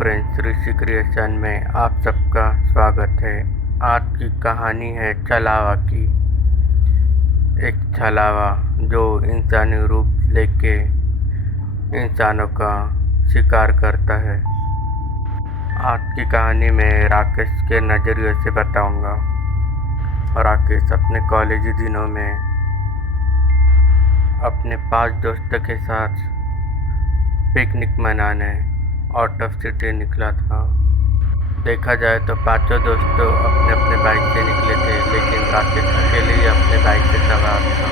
Friends, ऋषि creation में आप सबका स्वागत है। आज की कहानी है छलावा की। एक छलावा जो इंसानी रूप लेके इंसानों का शिकार करता है। आज की कहानी में राकेश के नज़रिए से बताऊंगा। राकेश अपने कॉलेजी दिनों में अपने 5 दोस्तों के साथ पिकनिक मनाने आउट ऑफ सिटी निकला था। देखा जाए तो पांचों दोस्तों अपने अपने बाइक से निकले थे, लेकिन राकेश अकेले ही अपने बाइक से सवार था।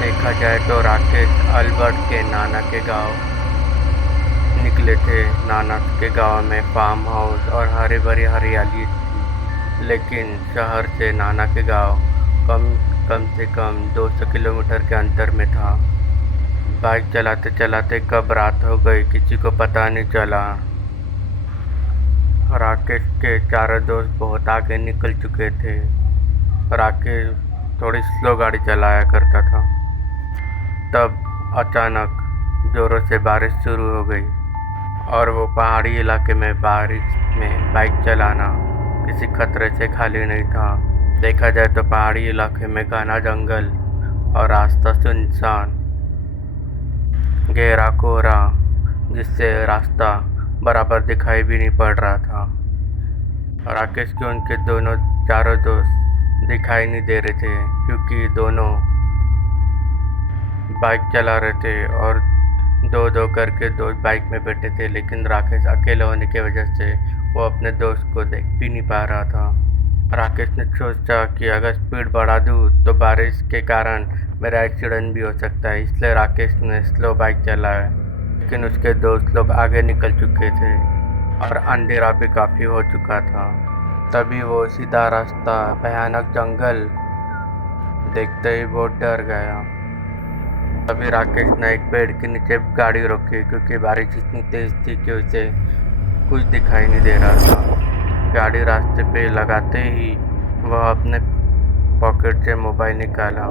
देखा जाए तो राकेश अल्बर्ट के नाना के गांव निकले थे। नाना के गांव में फार्म हाउस और हरी भरी हरियाली थी, लेकिन शहर से नाना के गांव कम से कम 200 किलोमीटर के अंतर में था। बाइक चलाते चलाते कब रात हो गई किसी को पता नहीं चला। राकेश के चारों दोस्त बहुत आगे निकल चुके थे। राकेश थोड़ी स्लो गाड़ी चलाया करता था। तब अचानक ज़ोरों से बारिश शुरू हो गई और वो पहाड़ी इलाके में बारिश में बाइक चलाना किसी खतरे से खाली नहीं था। देखा जाए तो पहाड़ी इलाके में घना जंगल और रास्ता सुनसान, गहरा कोहरा जिससे रास्ता बराबर दिखाई भी नहीं पड़ रहा था। राकेश के उनके चारों दोस्त दिखाई नहीं दे रहे थे, क्योंकि दोनों बाइक चला रहे थे और दो दो करके दोस्त बाइक में बैठे थे। लेकिन राकेश अकेले होने की वजह से वो अपने दोस्त को देख भी नहीं पा रहा था। राकेश ने सोचा कि अगर स्पीड बढ़ा दूँ तो बारिश के कारण मेरा एक्सीडेंट भी हो सकता है, इसलिए राकेश ने स्लो बाइक चलाया। लेकिन उसके दोस्त लोग आगे निकल चुके थे और अंधेरा भी काफ़ी हो चुका था। तभी वो सीधा रास्ता भयानक जंगल देखते ही बहुत डर गया। तभी राकेश ने एक पेड़ के नीचे गाड़ी रोकी, क्योंकि बारिश इतनी तेज़ थी कि उसे कुछ दिखाई नहीं दे रहा था। गाड़ी रास्ते पे लगाते ही वह अपने पॉकेट से मोबाइल निकाला।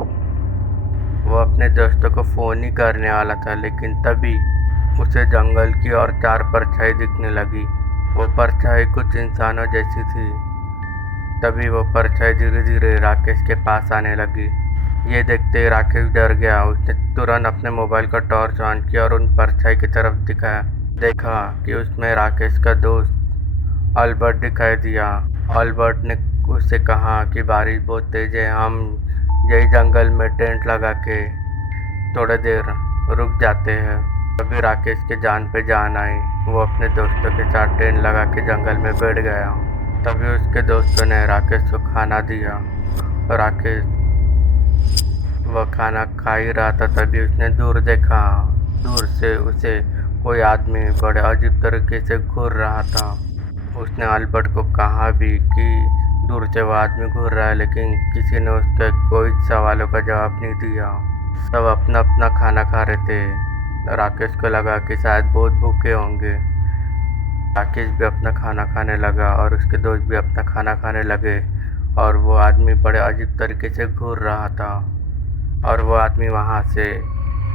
वो अपने दोस्तों को फ़ोन ही करने वाला था, लेकिन तभी उसे जंगल की और 4 परछाई दिखने लगी। वो परछाई कुछ इंसानों जैसी थी। तभी वो परछाई धीरे धीरे राकेश के पास आने लगी। ये देखते ही राकेश डर गया। उसने तुरंत अपने मोबाइल का टॉर्च ऑन किया और उन परछाई की तरफ देखा कि उसमें राकेश का दोस्त अल्बर्ट दिखाई दिया। अल्बर्ट ने उससे कहा कि बारिश बहुत तेज है, हम यही जंगल में टेंट लगा के थोड़ी देर रुक जाते हैं। तभी राकेश के जान पे जान आई। वो अपने दोस्तों के साथ टेंट लगा के जंगल में बैठ गया। तभी उसके दोस्तों ने राकेश को खाना दिया। राकेश वह खाना खा ही रहा था, तभी उसने दूर देखा। दूर से उसे कोई आदमी बड़े अजीब तरीके से घूर रहा था। उसने अल्बर्ट को कहा भी कि दूर से वह आदमी घूर रहा है, लेकिन किसी ने उसके कोई सवालों का जवाब नहीं दिया। सब अपना अपना खाना खा रहे थे। राकेश को लगा कि शायद बहुत भूखे होंगे। राकेश भी अपना खाना खाने लगा और उसके दोस्त भी अपना खाना खाने लगे, और वो आदमी बड़े अजीब तरीके से घूर रहा था और वो आदमी वहाँ से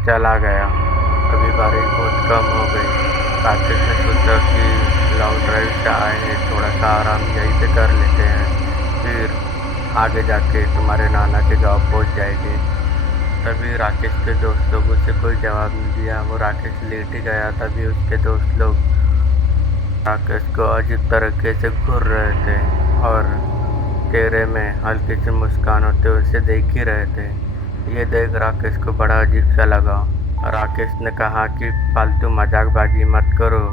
चला गया। अभी बारिश बहुत कम हो गई। राकेश ने सोचा कि लॉन्ग ड्राइव से आए हैं, थोड़ा सा आराम यहीं पे कर लेते हैं, फिर आगे जाके तुम्हारे नाना के गांव पहुंच जाएंगे। तभी राकेश के दोस्त लोग उसे कोई जवाब नहीं दिया। वो राकेश लेट ही गया। तभी उसके दोस्त लोग राकेश को अजीब तरीके से घूर रहे थे और चेहरे में हल्की सी मुस्कान होते उसे देख ही रहे थे। ये देख राकेश को बड़ा अजीब सा लगा। राकेश ने कहा कि फालतू मजाकबाजी मत करो,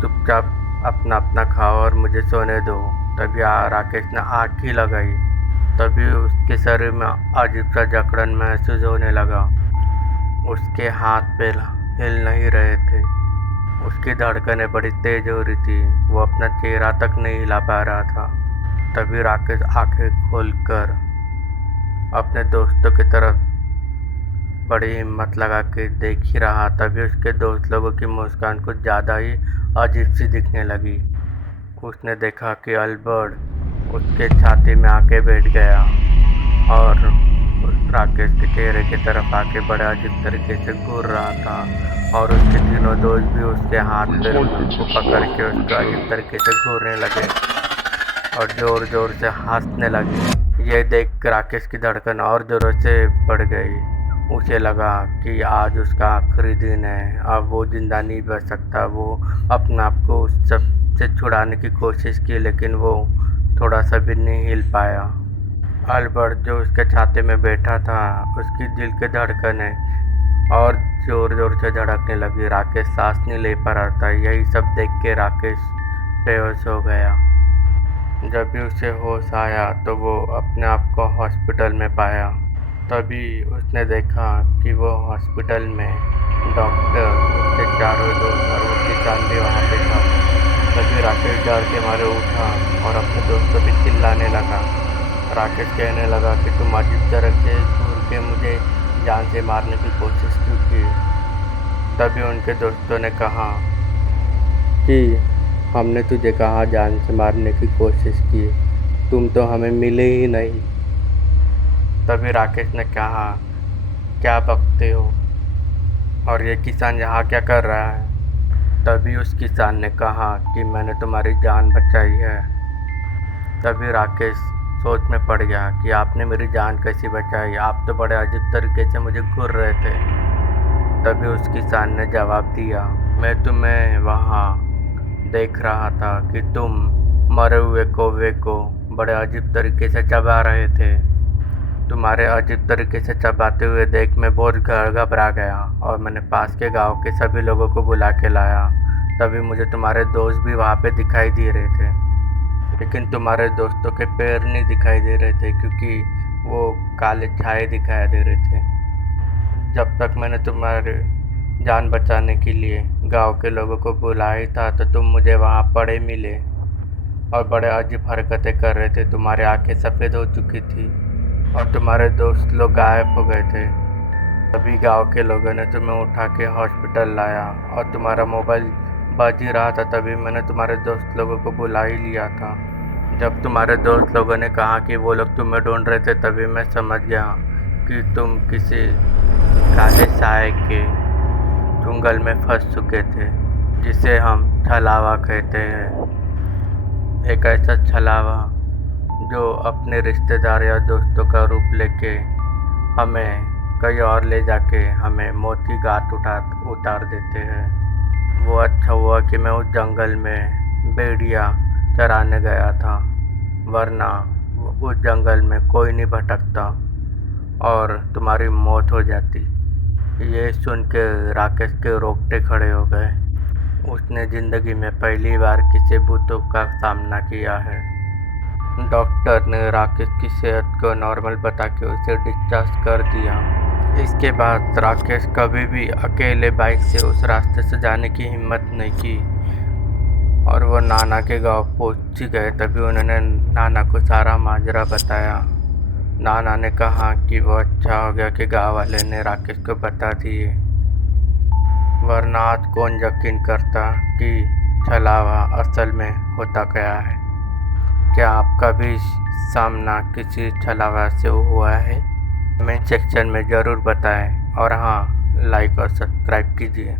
चुपचाप अपना अपना खाओ और मुझे सोने दो। तभी राकेश ने आँख ही लगाई। तभी उसके शरीर में अजीब सा जकड़न महसूस होने लगा। उसके हाथ पैर हिल नहीं रहे थे। उसकी धड़कनें बड़ी तेज हो रही थी। वो अपना चेहरा तक नहीं हिला पा रहा था। तभी राकेश आंखें खोलकर अपने दोस्तों की तरफ बड़ी हिम्मत लगा के देख ही रहा। तभी उसके दोस्त लोगों की मुस्कान कुछ ज़्यादा ही अजीब सी दिखने लगी। उसने देखा कि अल्बर्ट उसके छाती में आके बैठ गया और राकेश के चेहरे की तरफ आके बड़े अजीब तरीके से घूर रहा था और उसके तीनों दोस्त भी उसके हाथ पैर को पकड़ के उसको अजीब तरीके से घूरने लगे और ज़ोर ज़ोर से हंसने लगे। ये देख राकेश की धड़कन और ज़ोरों से बढ़ गई। उसे लगा कि आज उसका आखिरी दिन है, अब वो ज़िंदा नहीं बच सकता। वो अपने आप को उस सब से छुड़ाने की कोशिश की, लेकिन वो थोड़ा सा भी नहीं हिल पाया। अल्बर्ट जो उसके छाते में बैठा था, उसकी दिल की धड़कनें और ज़ोर ज़ोर से धड़कने लगी। राकेश सांस नहीं ले पा रहा था। यही सब देख के राकेश बेहोश हो गया। जब भी उसे होश आया तो वो अपने आप को हॉस्पिटल में पाया। तभी उसने देखा कि वो हॉस्पिटल में डॉक्टर, उसके चारों दोस्त और वो किसान भी वहाँ पे था। तभी राकेश डर के मारे उठा और अपने दोस्तों पे चिल्लाने लगा। राकेश कहने लगा कि तुम अजीब तरह से घूर के मुझे जान से मारने की कोशिश क्यों की। तभी उनके दोस्तों ने कहा कि हमने तुझे कहा जान से मारने की कोशिश की, तुम तो हमें मिले ही नहीं। तभी राकेश ने कहा, क्या बकते हो और ये किसान यहाँ क्या कर रहा है। तभी उस किसान ने कहा कि मैंने तुम्हारी जान बचाई है। तभी राकेश सोच में पड़ गया कि आपने मेरी जान कैसी बचाई, आप तो बड़े अजीब तरीके से मुझे घूर रहे थे। तभी उस किसान ने जवाब दिया, मैं तुम्हें वहाँ देख रहा था कि तुम मरे हुए कौवे को बड़े अजीब तरीके से चबा रहे थे। तुम्हारे अजीब तरीके से चबाते हुए देख मैं बहुत घबरा गया और मैंने पास के गांव के सभी लोगों को बुला के लाया। तभी मुझे तुम्हारे दोस्त भी वहाँ पे दिखाई दे रहे थे, लेकिन तुम्हारे दोस्तों के पैर नहीं दिखाई दे रहे थे क्योंकि वो काले छाए दिखाई दे रहे थे। जब तक मैंने तुम्हारे जान बचाने के लिए गांव के लोगों को बुलाया था तो तुम मुझे वहाँ पड़े मिले और बड़े अजीब हरकतें कर रहे थे। तुम्हारी आंखें सफ़ेद हो चुकी थी और तुम्हारे दोस्त लोग गायब हो गए थे। तभी गांव के लोगों ने तुम्हें उठा के हॉस्पिटल लाया और तुम्हारा मोबाइल बज ही रहा था। तभी मैंने तुम्हारे दोस्त लोगों को बुला ही लिया था। जब तुम्हारे दोस्त लोगों ने कहा कि वो लोग तुम्हें ढूंढ रहे थे, तभी मैं समझ गया कि तुम किसी काले साए के जंगल में फंस चुके थे, जिसे हम छलावा कहते हैं। एक ऐसा छलावा जो अपने रिश्तेदार या दोस्तों का रूप लेके हमें कहीं और ले जाके हमें मौत की घाट उतार देते हैं। वो अच्छा हुआ कि मैं उस जंगल में भेड़िया चराने गया था, वरना उस जंगल में कोई नहीं भटकता और तुम्हारी मौत हो जाती। ये सुन के राकेश के रोंगटे खड़े हो गए। उसने ज़िंदगी में पहली बार किसी भूतों का सामना किया है। डॉक्टर ने राकेश की सेहत को नॉर्मल बता के उसे डिस्चार्ज कर दिया। इसके बाद राकेश कभी भी अकेले बाइक से उस रास्ते से जाने की हिम्मत नहीं की और वो नाना के गांव पहुंच गए। तभी उन्होंने नाना को सारा माजरा बताया। नाना ने कहा कि वो अच्छा हो गया कि गांव वाले ने राकेश को बता दिए, वरना आज कौन यकीन करता कि छलावा असल में होता क्या है। क्या आपका भी सामना किसी छलावा से हुआ है? कमेंट सेक्शन में ज़रूर बताएं और हाँ, लाइक और सब्सक्राइब कीजिए।